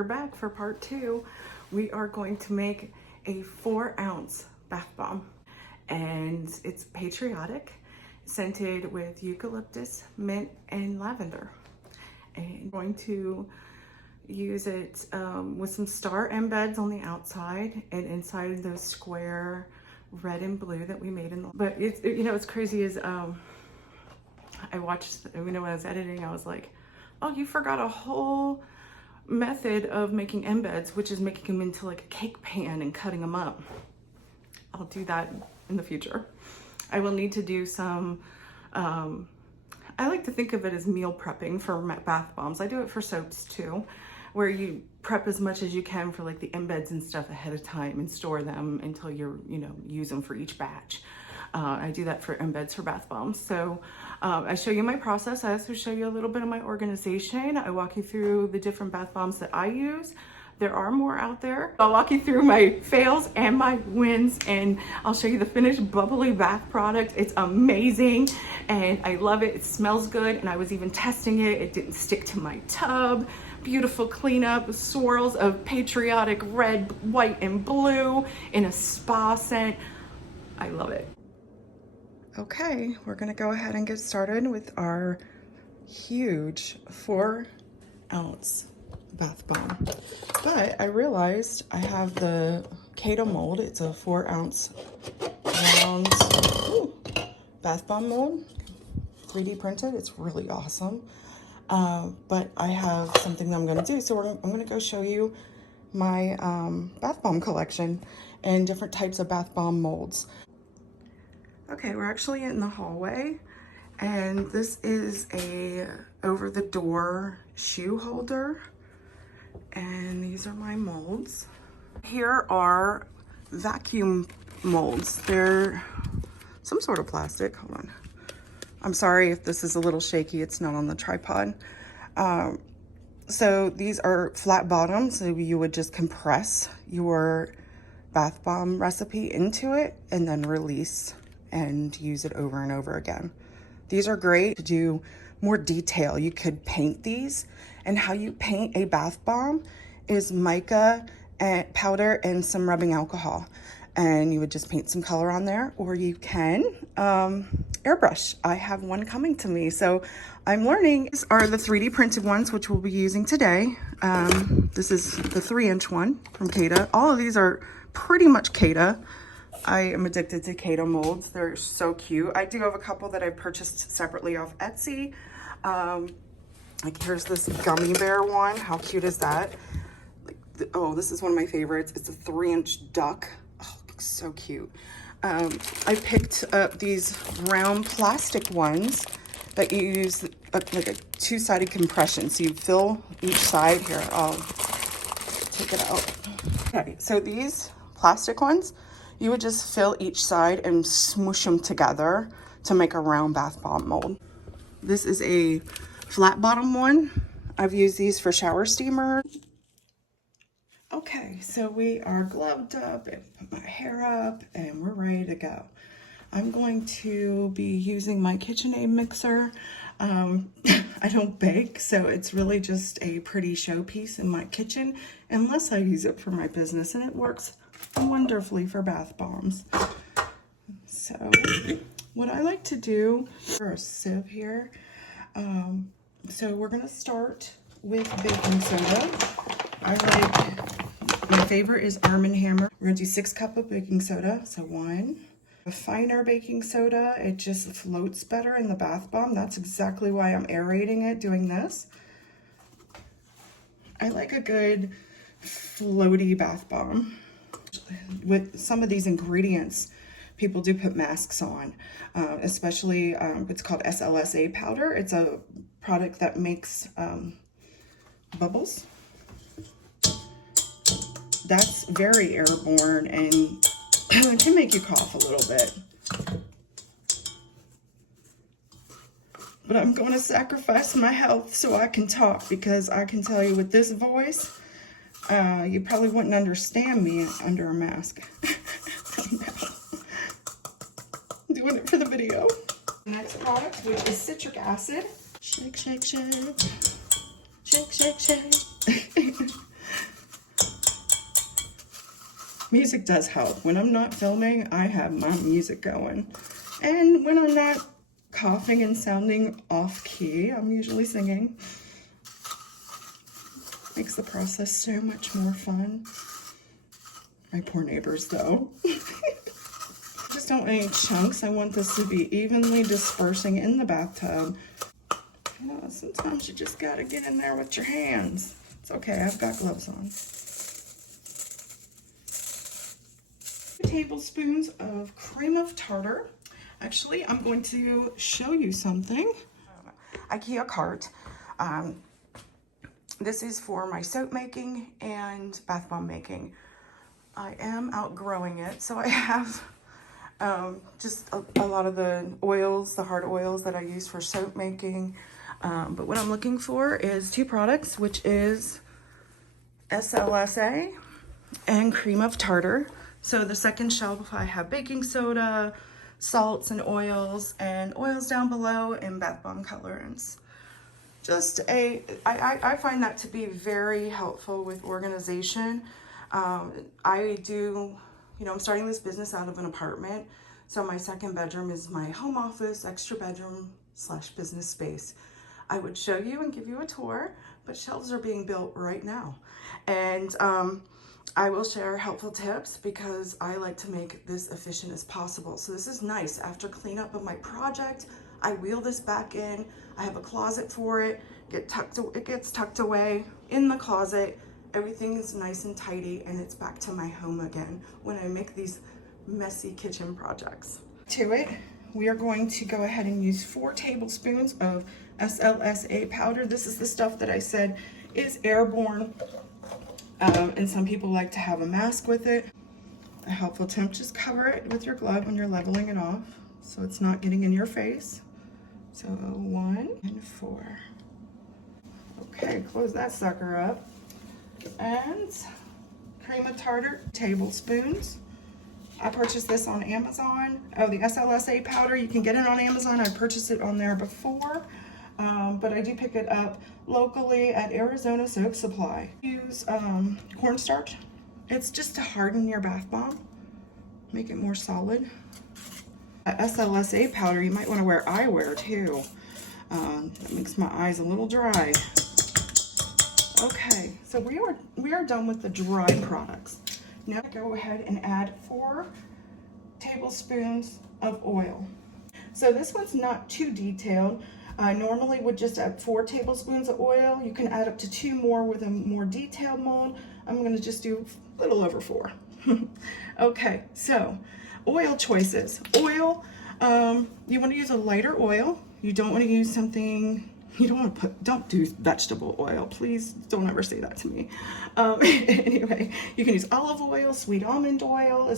we're back for part 2. We are going to make a 4-ounce bath bomb, and it's Patriotic, scented with eucalyptus, mint, and lavender. And I'm going to use it with some star embeds on the outside and inside those square red and blue that we made in the, but it's, you know, what's crazy is I watched, you know, when I was editing, I was like, oh, you forgot a whole method of making embeds, which is making them into like a cake pan and cutting them up. I'll do that in the future. I will need to do some, I like to think of it as meal prepping for bath bombs. I do it for soaps too, where you prep as much as you can for like the embeds and stuff ahead of time and store them until you're, you know, use them for each batch. I do that for embeds for bath bombs. So I show you my process. I also show you a little bit of my organization. I walk you through the different bath bombs that I use. There are more out there. I'll walk you through my fails and my wins, and I'll show you the finished Bubbly bath product. It's amazing and I love it. It smells good, and I was even testing it. It didn't stick to my tub. Beautiful cleanup, swirls of Patriotic red, white, and blue in a spa scent. I love it. Okay, we're gonna go ahead and get started with our huge 4-ounce bath bomb. But I realized I have the Cada mold. It's a 4-ounce round bath bomb mold, 3D printed. It's really awesome. But I have something that I'm gonna do. So I'm gonna go show you my bath bomb collection and different types of bath bomb molds. Okay, we're actually in the hallway, and this is a over-the-door shoe holder, and these are my molds. Here are vacuum molds. They're some sort of plastic. Hold on. I'm sorry if this is a little shaky. It's not on the tripod. So these are flat bottoms, so you would just compress your bath bomb recipe into it and then release and use it over and over again. These are great to do more detail. You could paint these, and how you paint a bath bomb is mica and powder and some rubbing alcohol, and you would just paint some color on there, or you can airbrush. I have one coming to me, so I'm learning. These are the 3D printed ones, which we'll be using today. This is the 3-inch one from Cada. All of these are pretty much Cada. I am addicted to Cada molds. They're so cute. I do have a couple that I purchased separately off Etsy. Like here's this gummy bear one. How cute is that? Like, oh, this is one of my favorites. It's a 3-inch duck. Oh, looks so cute. I picked up these round plastic ones that you use like a 2-sided compression. So you fill each side. Here, I'll take it out. Okay, so these plastic ones, you would just fill each side and smoosh them together to make a round bath bomb mold. This is a flat bottom one. I've used these for shower steamers. Okay, so we are gloved up and put my hair up and we're ready to go. I'm going to be using my KitchenAid mixer. I don't bake, so it's really just a pretty showpiece in my kitchen unless I use it for my business, and it works wonderfully for bath bombs. So what I like to do for a sieve here, so we're gonna start with baking soda. My favorite is Arm & Hammer. We're gonna do 6 cups of baking soda. So 1. A finer baking soda, it just floats better in the bath bomb. That's exactly why I'm aerating it doing this. I like a good floaty bath bomb. With some of these ingredients, people do put masks on, especially it's called SLSA powder. It's a product that makes bubbles. That's very airborne and it can make you cough a little bit. But I'm going to sacrifice my health so I can talk, because I can tell you with this voice, you probably wouldn't understand me under a mask. Doing it for the video. Next product, which is citric acid. Shake, shake, shake. Shake, shake, shake. Music does help. When I'm not filming, I have my music going. And when I'm not coughing and sounding off key, I'm usually singing. Makes the process so much more fun. My poor neighbors, though. I just don't want any chunks. I want this to be evenly dispersing in the bathtub. You know, sometimes you just gotta get in there with your hands. It's okay, I've got gloves on. 2 tablespoons of cream of tartar. Actually, I'm going to show you something. IKEA cart. This is for my soap making and bath bomb making. I am outgrowing it, so I have just a lot of the oils, the hard oils that I use for soap making. But what I'm looking for is 2 products, which is SLSA and cream of tartar. So the second shelf, I have baking soda, salts and oils down below, and bath bomb colorants. I find that to be very helpful with organization. I do, you know, I'm starting this business out of an apartment. So my second bedroom is my home office, extra bedroom / business space. I would show you and give you a tour, but shelves are being built right now. And I will share helpful tips because I like to make this efficient as possible. So this is nice. After cleanup of my project, I wheel this back in. I have a closet for it. It gets tucked away in the closet. Everything is nice and tidy, and it's back to my home again when I make these messy kitchen projects. To it, we are going to go ahead and use 4 tablespoons of SLSA powder. This is the stuff that I said is airborne, and some people like to have a mask with it. A helpful tip, just cover it with your glove when you're leveling it off so it's not getting in your face. So 1 and 4. Okay, close that sucker up. And cream of tartar, tablespoons. I purchased this on Amazon. Oh, the SLSA powder, you can get it on Amazon. I purchased it on there before, but I do pick it up locally at Arizona Soap Supply. Use cornstarch. It's just to harden your bath bomb, make it more solid. SLSA powder, you might want to wear eyewear too. That makes my eyes a little dry. Okay, so we are done with the dry products. Now go ahead and add 4 tablespoons of oil. So this one's not too detailed. I normally would just add 4 tablespoons of oil. You can add up to 2 more with a more detailed mold. I'm going to just do a little over 4. Okay, so oil choices. Oil, you want to use a lighter oil. You don't want to use something. You don't do vegetable oil. Please don't ever say that to me. Anyway, you can use olive oil, sweet almond oil,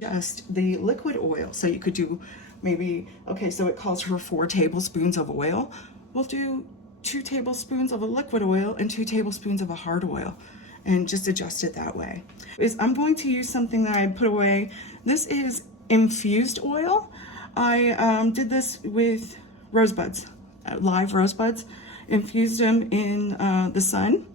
just the liquid oil. So you could do maybe, okay, so it calls for 4 tablespoons of oil. We'll do 2 tablespoons of a liquid oil and 2 tablespoons of a hard oil, and just adjust it that way. I'm going to use something that I put away. This is infused oil. I did this with rosebuds. Live rosebuds, infused them in the sun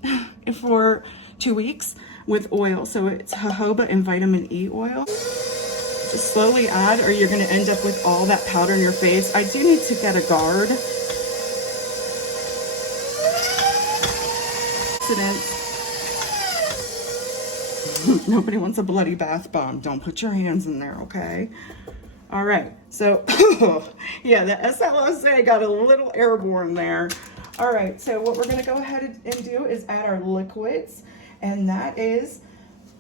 for 2 weeks with oil. So it's jojoba and vitamin E oil. Just slowly add, or you're going to end up with all that powder in your face. I do need to get a guard. Nobody wants a bloody bath bomb. Don't put your hands in there, okay? All right, so yeah, the SLSA got a little airborne there. All right, so what we're gonna go ahead and do is add our liquids, and that is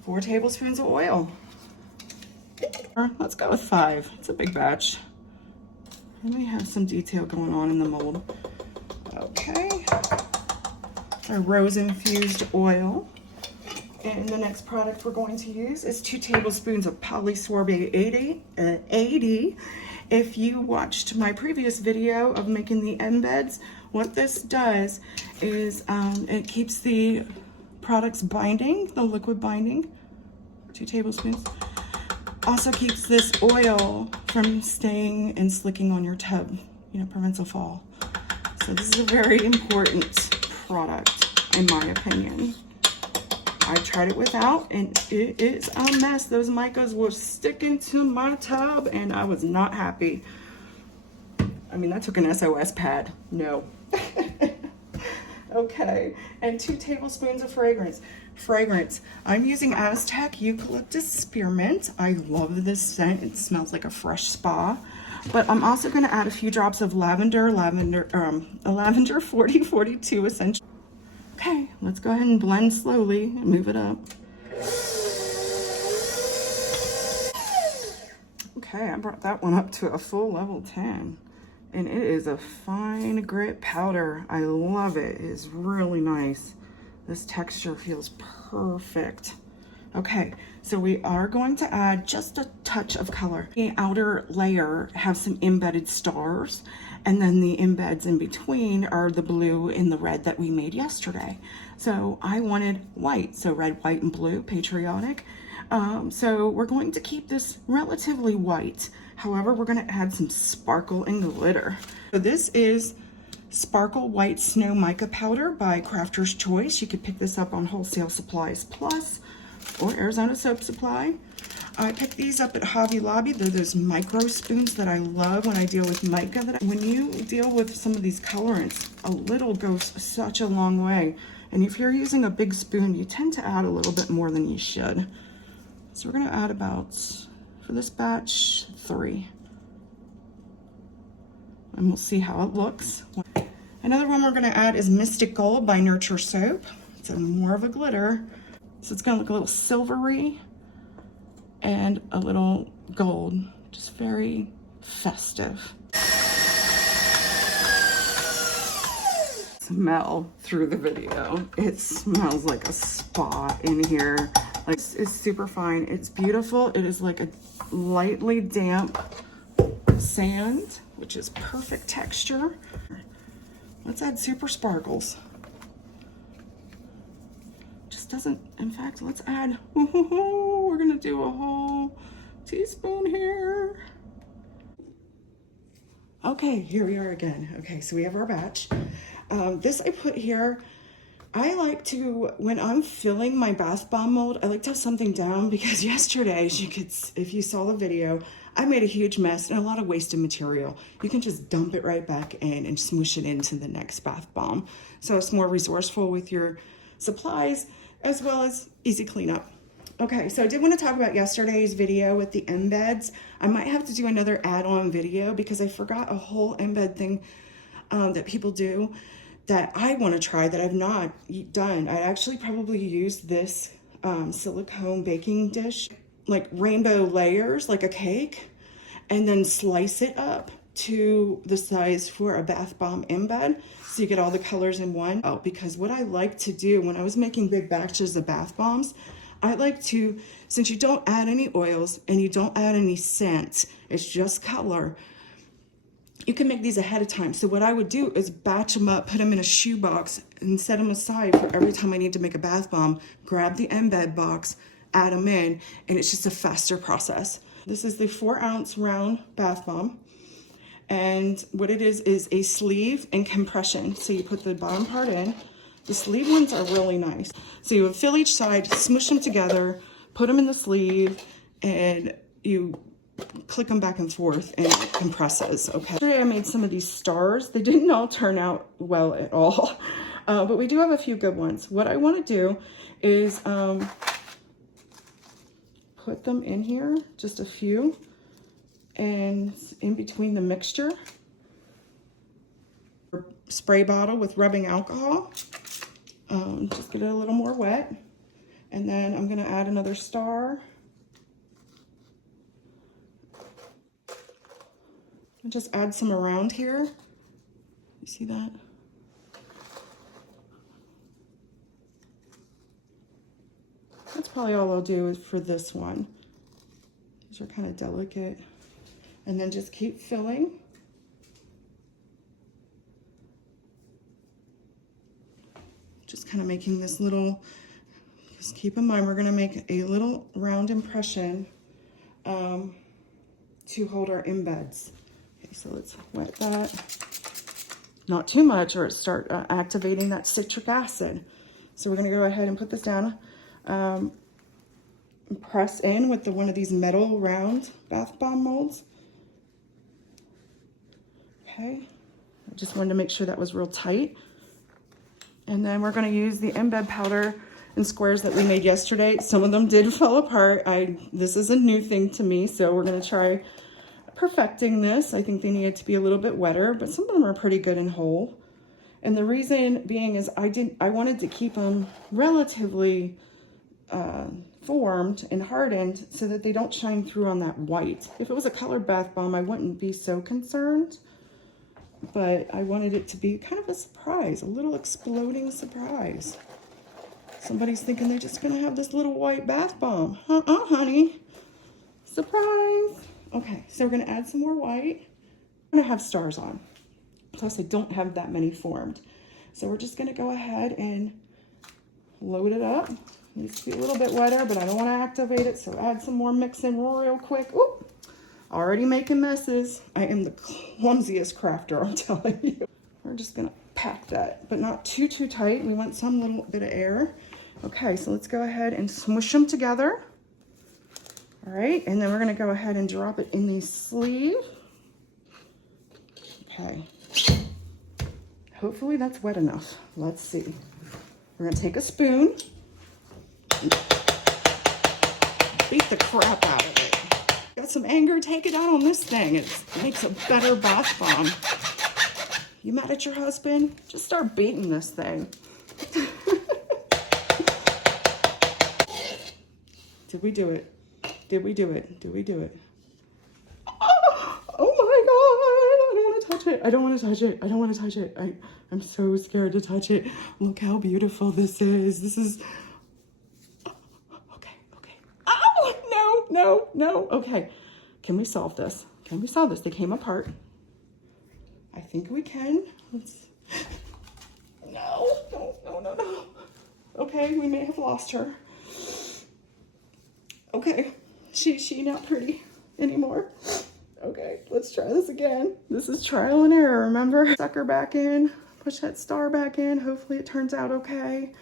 4 tablespoons of oil. Let's go with 5, it's a big batch. And we have some detail going on in the mold. Okay, our rose infused oil. And the next product we're going to use is 2 tablespoons of polysorbate 80. If you watched my previous video of making the embeds, what this does is it keeps the products binding, the liquid binding, 2 tablespoons. Also keeps this oil from staying and slicking on your tub, you know, prevents a fall. So this is a very important product, in my opinion. I tried it without, and it is a mess. Those micas were sticking to my tub, and I was not happy. I mean, that took an SOS pad. No. Okay, and 2 tablespoons of fragrance. I'm using Aztec Eucalyptus Spearmint. I love this scent. It smells like a fresh spa. But I'm also going to add a few drops of lavender 4042 essential. Okay, let's go ahead and blend slowly and move it up. Okay, I brought that one up to a full level 10. And it is a fine grit powder. I love it. It is really nice. This texture feels perfect. Okay, so we are going to add just a touch of color. The outer layer has some embedded stars, and then the embeds in between are the blue and the red that we made yesterday. So I wanted white, so red, white, and blue, Patriotic. So we're going to keep this relatively white. However, we're going to add some sparkle and glitter. So this is Sparkle White Snow Mica Powder by Crafter's Choice. You could pick this up on Wholesale Supplies Plus or Arizona Soap Supply. I picked these up at Hobby Lobby. They're those micro spoons that I love when I deal with mica. When you deal with some of these colorants, a little goes such a long way. And if you're using a big spoon, you tend to add a little bit more than you should. So we're going to add about, for this batch, 3. And we'll see how it looks. Another one we're going to add is Mystic Gold by Nurture Soap. It's more of a glitter. So it's going to look a little silvery and a little gold. Just very festive. Smell through the video. It smells like a spa in here. Like, it's super fine. It's beautiful. It is like a lightly damp sand, which is perfect texture. Let's add super sparkles. Just doesn't, in fact, let's add, we're gonna do a whole teaspoon here. Okay, here we are again. Okay, so we have our batch. This I put here. I like to, when I'm filling my bath bomb mold, I like to have something down because yesterday, as you could, if you saw the video, I made a huge mess and a lot of wasted material. You can just dump it right back in and smoosh it into the next bath bomb. So it's more resourceful with your supplies as well as easy cleanup. Okay, so I did want to talk about yesterday's video with the embeds. I might have to do another add-on video because I forgot a whole embed thing that people do that I want to try that I've not done. I actually probably use this silicone baking dish, like rainbow layers, like a cake, and then slice it up to the size for a bath bomb embed. So you get all the colors in one. Oh, because what I like to do when I was making big batches of bath bombs, I like to, since you don't add any oils and you don't add any scent, it's just color, you can make these ahead of time. So what I would do is batch them up, put them in a shoe box, and set them aside for every time I need to make a bath bomb, grab the embed box, add them in, and it's just a faster process. This is the 4-ounce round bath bomb. And what it is a sleeve and compression. So you put the bottom part in. The sleeve ones are really nice. So you would fill each side, smush them together, put them in the sleeve, and you click them back and forth and it compresses. Okay. Yesterday I made some of these stars. They didn't all turn out well at all, but we do have a few good ones. What I want to do is put them in here, just a few, and in between the mixture, spray bottle with rubbing alcohol. Just get it a little more wet, and then I'm going to add another star. Just add some around here. You see that? That's probably all I'll do is for this one. These are kind of delicate. And then just keep filling. Just kind of making this little, just keep in mind we're going to make a little round impression to hold our embeds. Okay, so let's wet that. Not too much or it start activating that citric acid. So we're going to go ahead and put this down. press in with one of these metal round bath bomb molds. Okay, I just wanted to make sure that was real tight. And then we're gonna use the embed powder in squares that we made yesterday. Some of them did fall apart. This is a new thing to me, so we're gonna try perfecting this. I think they needed to be a little bit wetter, but some of them are pretty good and whole. And the reason being is I wanted to keep them relatively formed and hardened so that they don't shine through on that white. If it was a colored bath bomb, I wouldn't be so concerned, but I wanted it to be kind of a surprise, a little exploding surprise. Somebody's thinking they're just gonna have this little white bath bomb. Honey, surprise. Okay, so we're gonna add some more white. I'm gonna have stars on. Plus I don't have that many formed. So we're just gonna go ahead and load it up. Needs to be a little bit wetter, but I don't want to activate it, so add some more mix in real quick. Ooh, already making messes. I am the clumsiest crafter, I'm telling you. We're just gonna pack that, but not too tight. We want some little bit of air. Okay, so let's go ahead and smush them together. All right, and then we're gonna go ahead and drop it in the sleeve. Okay. Hopefully that's wet enough. Let's see. We're gonna take a spoon, beat the crap out of it. Got some anger, take it out on this thing. It makes a better bath bomb. You mad at your husband? Just start beating this thing. Did we do it? Did we do it? Did we do it? Oh my God, I don't want to touch it. I don't want to touch it. I don't want to touch it. I'm so scared to touch it. Look how beautiful this is. This is, okay. Oh, no. Okay, can we solve this? Can we solve this? They came apart. I think we can. No. Okay, we may have lost her. Okay, she not pretty anymore. Okay, let's try this again. This is trial and error, remember? Suck her back in, push that star back in. Hopefully it turns out okay.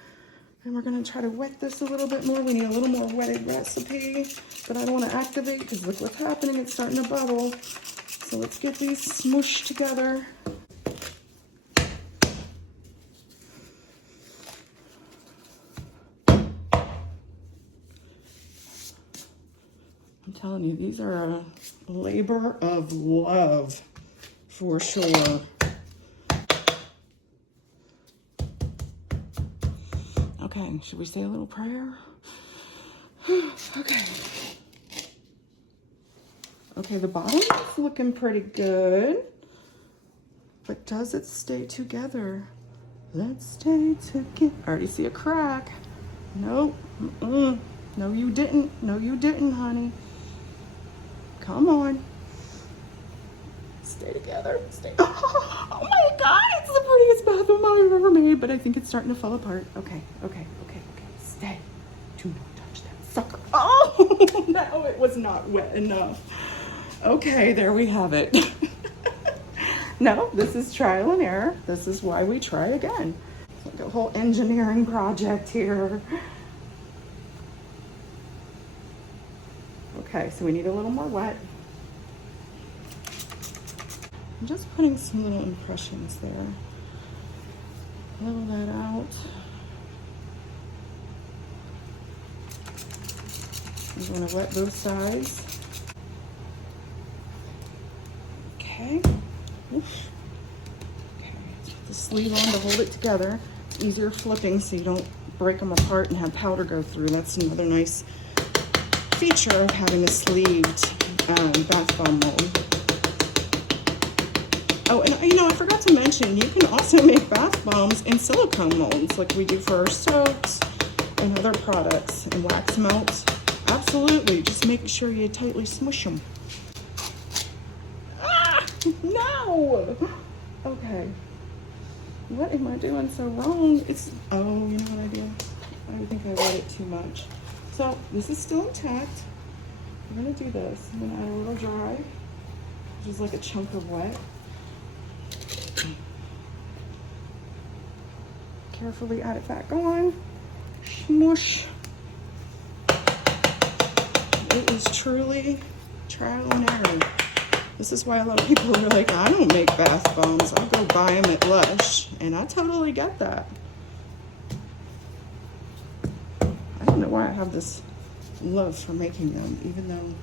And we're gonna try to wet this a little bit more. We need a little more wetted recipe, but I don't wanna activate because look what's happening, it's starting to bubble. So let's get these smooshed together. I'm telling you, these are a labor of love for sure. Okay, should we say a little prayer? Okay. Okay, the bottom is looking pretty good. But does it stay together? Let's stay together. I already see a crack. Nope. No, you didn't. No, you didn't, honey. Come on. Stay together. Stay. Oh my God, it's the prettiest bath bomb I've ever made, but I think it's starting to fall apart. Okay. Stay. Do not touch that sucker. Oh, no, it was not wet enough. Okay, there we have it. No, this is trial and error. This is why we try again. It's like a whole engineering project here. Okay, so we need a little more wet. I'm just putting some little impressions there. Level that out. I'm going to wet both sides. Okay. Oof. Okay, let's put the sleeve on to hold it together. It's easier flipping so you don't break them apart and have powder go through. That's another nice feature of having a sleeved bath bomb mold. Oh, and I forgot to mention, you can also make bath bombs in silicone molds like we do for our soaps and other products and wax melts. Absolutely, just make sure you tightly smush them. Ah, no! Okay, what am I doing so wrong? Oh, you know what I did? I think I wet it too much. So this is still intact. We're gonna do this. I'm gonna add a little dry, which is like a chunk of wet. Carefully add it back on. Smush. It is truly trial and error. This is why a lot of people are like, I don't make bath bombs. I'll go buy them at Lush. And I totally get that. I don't know why I have this love for making them, even though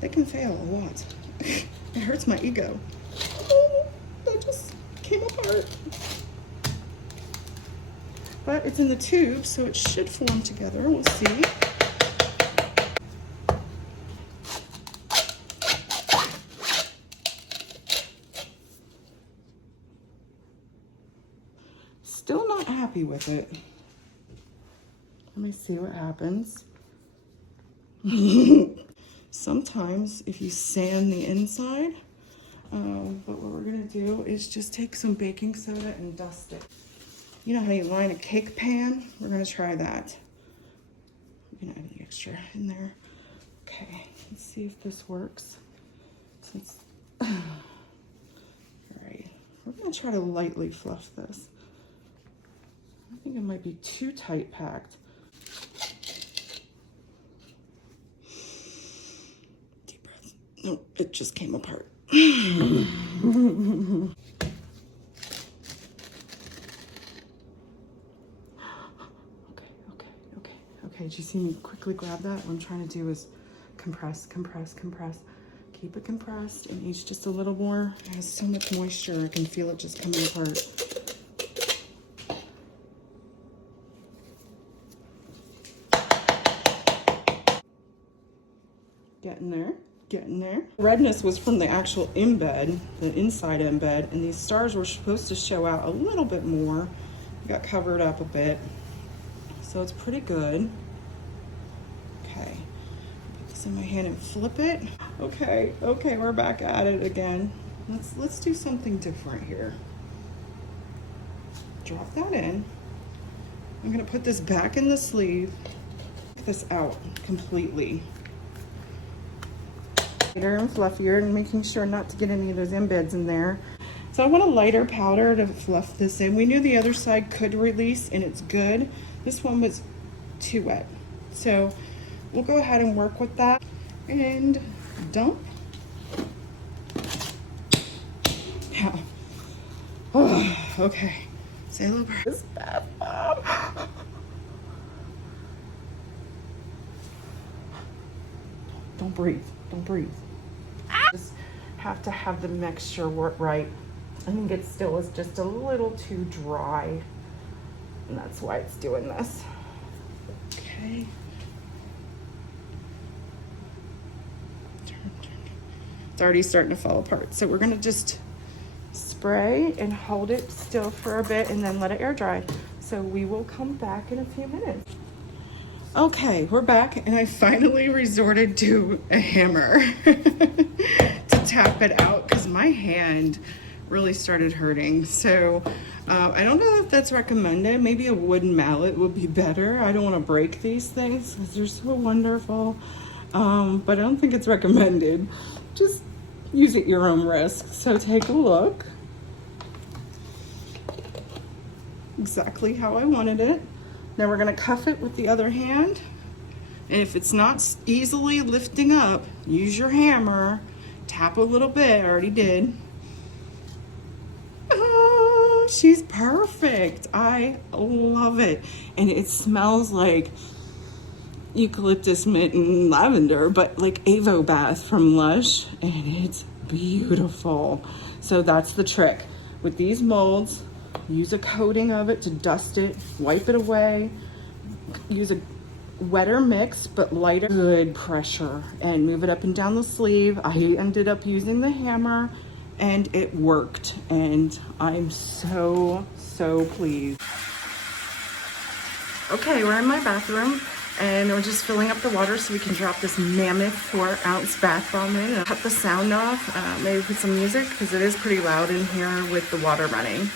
they can fail a lot. It hurts my ego. Oh, that just came apart. But it's in the tube, so it should form together. We'll see. Still not happy with it. Let me see what happens. Sometimes if you sand the inside, but what we're gonna do is just take some baking soda and dust it. You know how you line a cake pan? We're gonna try that. I'm gonna add the extra in there. Okay, let's see if this works. Since, all right, we're gonna try to lightly fluff this. I think it might be too tight packed. Deep breath. No, it just came apart. Okay, do you see me quickly grab that? What I'm trying to do is compress, compress, compress. Keep it compressed and each just a little more. It has so much moisture, I can feel it just coming apart. Getting there, getting there. Redness was from the actual embed, the inside embed, and these stars were supposed to show out a little bit more. It got covered up a bit. So it's pretty good. Okay, put this in my hand and flip it. Okay, we're back at it again. Let's do something different here. Drop that in. I'm gonna put this back in the sleeve. Take this out completely. Lighter and fluffier, and making sure not to get any of those embeds in there. So I want a lighter powder to fluff this in. We knew the other side could release and it's good. This one was too wet. So we'll go ahead and work with that and dump. Yeah. Oh, okay. Say a little prayer. This bath bomb. Don't breathe. Don't breathe. Just have to have the mixture work right. I think it still is just a little too dry. And that's why it's doing this. Okay. It's already starting to fall apart. So we're gonna just spray and hold it still for a bit and then let it air dry. So we will come back in a few minutes. Okay, we're back and I finally resorted to a hammer to tap it out because my hand really started hurting. So I don't know if that's recommended. Maybe a wooden mallet would be better. I don't want to break these things because they're so wonderful. But I don't think it's recommended. Just use at your own risk. So take a look. Exactly how I wanted it. Now we're gonna cuff it with the other hand. And if it's not easily lifting up, use your hammer. Tap a little bit, I already did. Oh, she's perfect. I love it. And it smells like eucalyptus, mint, and lavender, but like Avo Bath from Lush, and it's beautiful. So that's the trick. With these molds, use a coating of it to dust it, wipe it away, use a wetter mix but lighter, good pressure, and move it up and down the sleeve. I ended up using the hammer and it worked, and I'm so pleased. Okay, we're in my bathroom and we're just filling up the water so we can drop this mammoth 4-ounce bath bomb in. I'll cut the sound off, maybe put some music because it is pretty loud in here with the water running.